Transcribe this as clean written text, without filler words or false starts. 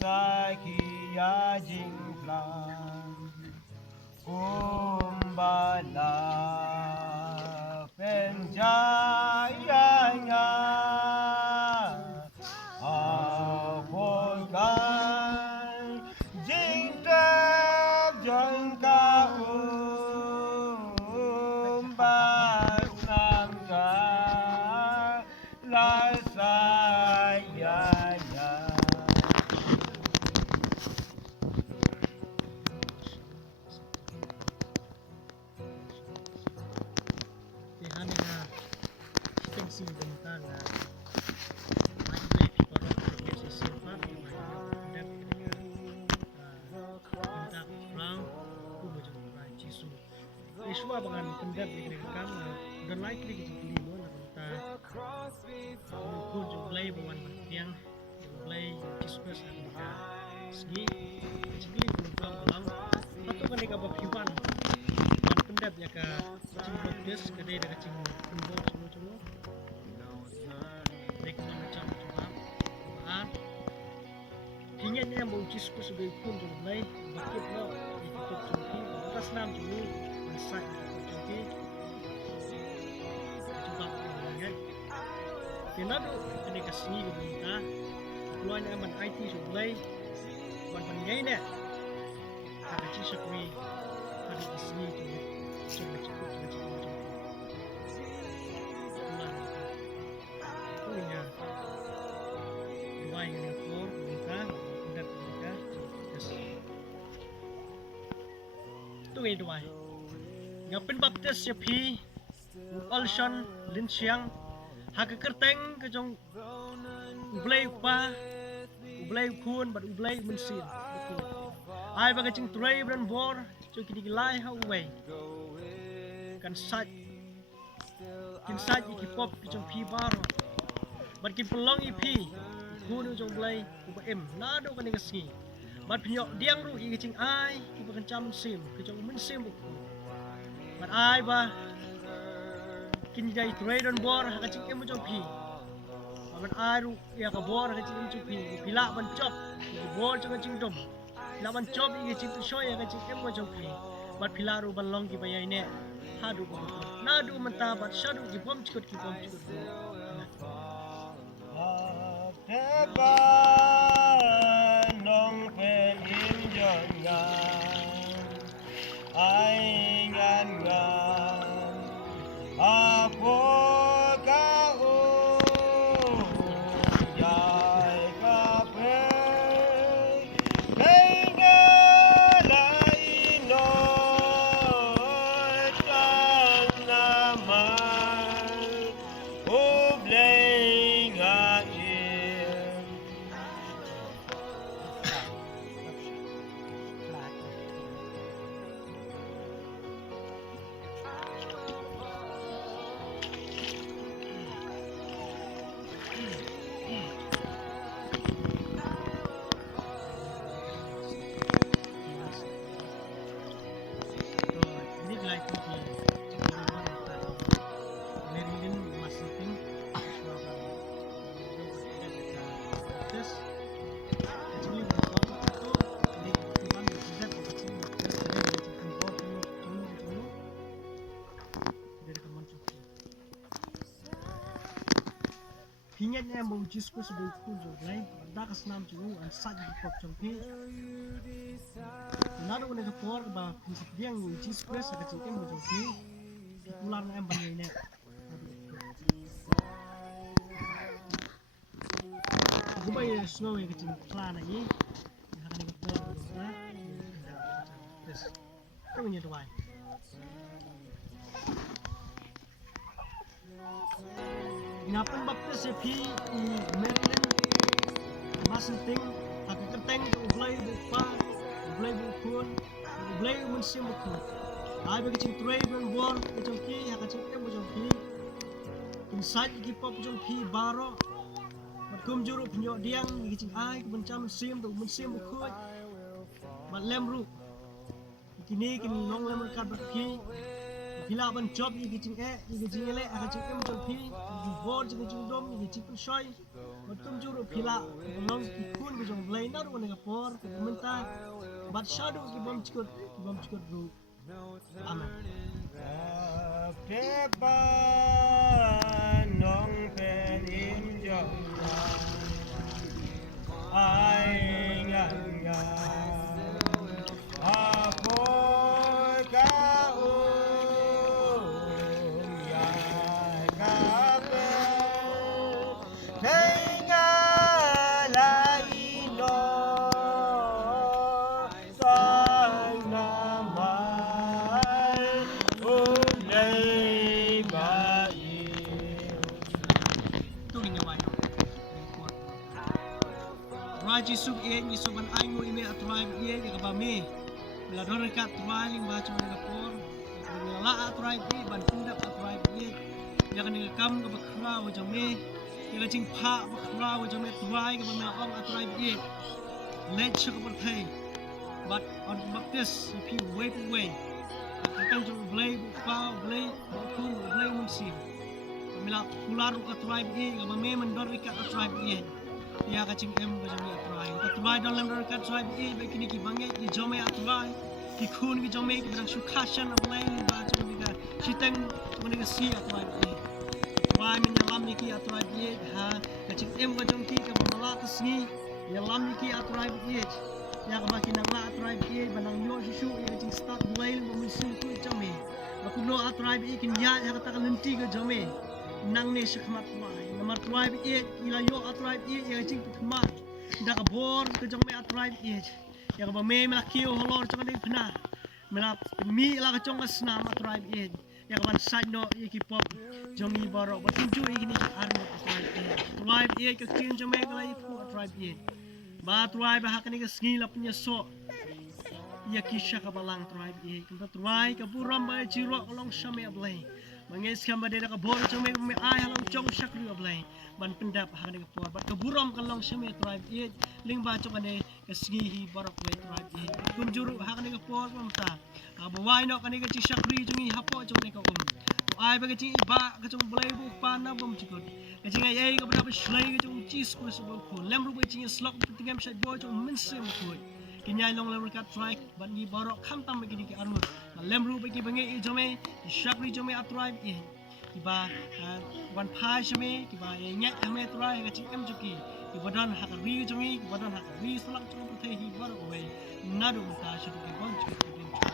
sakia jingwan kumbala penjayanya apogan jingtep jengka umbanamka lasayaya. Sing bentang my life para profesi silver di mana dan bentang round ku macam Jisu Iswa bangan pendap di negara dan likely kita kelima nak kita ku jublay bawan yang jublay Jisu kita sngi jadi bentang lang atau kan kita berfiwan pendap ya ka cing proses kedai dekat cing pendap semua dengan macam hingga ni yang Jisu sebagai pun mulai bakit lo ikut cuci atas nam dulu masak cuci coba kan kena tu kena kasih kita keluarnya aman IT mulai buat pengai ni ada Jisu kui ada kasih tu cukup dua yang ekor kita hendak mereka tu ini dua ngapain baptis ya pi olson linciang hak kerteng kejong ublay upa ublay kun bad ublay mensin ai bagai cing turai brand bor cing kini gilai how way kan sat kin sat iki pop kejong pi bar bad kin pelong ipi kun ujung belai uba em nado kan ngasi bad pinyok diang ru i cing ai ki bakan cam sim kejong mensim buku bad ai ba kin jai turai don bor ha cing em ujung pi bad ai ru ya ka bor ha cing em ujung pi pila ban chop bor cing cing dom la ban chop i cing tu shoy ha cing em ujung pi bad pila ru ban long ki bayai ne hadu buku nadu menta bad shadu ki bom chikut Teba nong pen in jongan ai ngan ngan apo ka o yai ka pe lenga lai no tan nama o blenga Hingat ni mau Jisu sebagai pun jolai, dah kesenam julu, ansat di pop jompi. Nado kena kepor bah prinsip dia yang Jisu sebagai jompi mau jompi, ular ni banyak ni. Gua bayar snow yang kecil pelan lagi, yang kena kepor juga. Terus, tu punya dua. Ngapain baptis ya pi Maryland masenting hak kerteng ublay bupa ublay bukun ublay mensim bukun ai bagi cing turai ben bor ujung ki hak cing em ujung ki inside ki pop ujung ki baro matum juru penyok diang gi cing ai bencam mensim tu mensim bukun mat lem ru kini nong lem kat baki bila ban job gi cing gi cing ele hak cing em ujung ki bor jeng jeng dom ni cipun soy betum juru pila belong ikun ke jong blay naru ne kapor ke menta bat shadow ki bom cikut ru amen Teba nong pen in jo ai nga apoy ka ya ka pe nga lai no sai na mai lay ba tu ni nyawai Jisu Jisu ban ai ngui me atrai ye ke ba me la dor ka atrai ling ba chu ne por la atrai bi ban pindap atrai ye ya kan kam ke bakra wa jong me ya jing pha bakra wa jong me atrai ke ba me ong atrai ye let chuk ban thai but on baptist if you wait away akan jong blay bu pa blay bu ku blay mun si mila kular ka atrai ye ke ba me man dor ka atrai ye ya ka ching em ka jong atrai ka atrai don lem dor ka atrai ye ba kini ki bangai ki jome atrai ki khun ki jome ki bang shukashan of lane ba jong ni ka chiteng jong ni ka si atrai ye atrai men ya lam ni ki atrai ye ha ka ching em ka jong ki ka mala ta sngi ya lam ni ki atrai ye ya ka ba ki nang la atrai ye banang yo Jisu ya ching start blay mo mun sin ku jome ba ku no atrai ye kin ya ka ta ka lenti ka jome nang ne shakmat wai namar tribe ye ila yo tribe ye ya jing khmat da ka bor ke jong me tribe ye ya ka ba me la kio holor jong de phna mela mi la ka jong ka snam tribe ye ya ka ban side no ye ki pop jong i baro ba tin ju ni arno tribe ye ka kin jong me ka la fu tribe ye ba tribe ha ka ni ka sngi la punya so ya kisha ka balang tribe ye ka tribe ka buram ba jiro long shame ablay mangis kamba de ka bor jome me ai halong jong shakri ablay ban pendap ha ka por bat ka buram ka long shame tribe ye ling ba chong ane ka sngi hi barok we tribe ye kum juru ha ka por mamta ka bawai no ka ni ka chi shakri jongi hapo jong ka ai ba ka chi ba ka jong blay bu pa na bom chikot ka chi ngai ai ka ba shlai ka jong chi sku so ko lem ru ba chi slok tingam shai bo jong min sem ko kinyai long lem ka try ban ni borok kham tam ki ki arut lem ru ki bangi i jome shakri jome atrai i ba wan phai jome ki ba nya ame try ka chi em juki ki badan ha ka ri jome ki badan ha ka ri salak jong the hi borok we nadu ta shu ki bon chu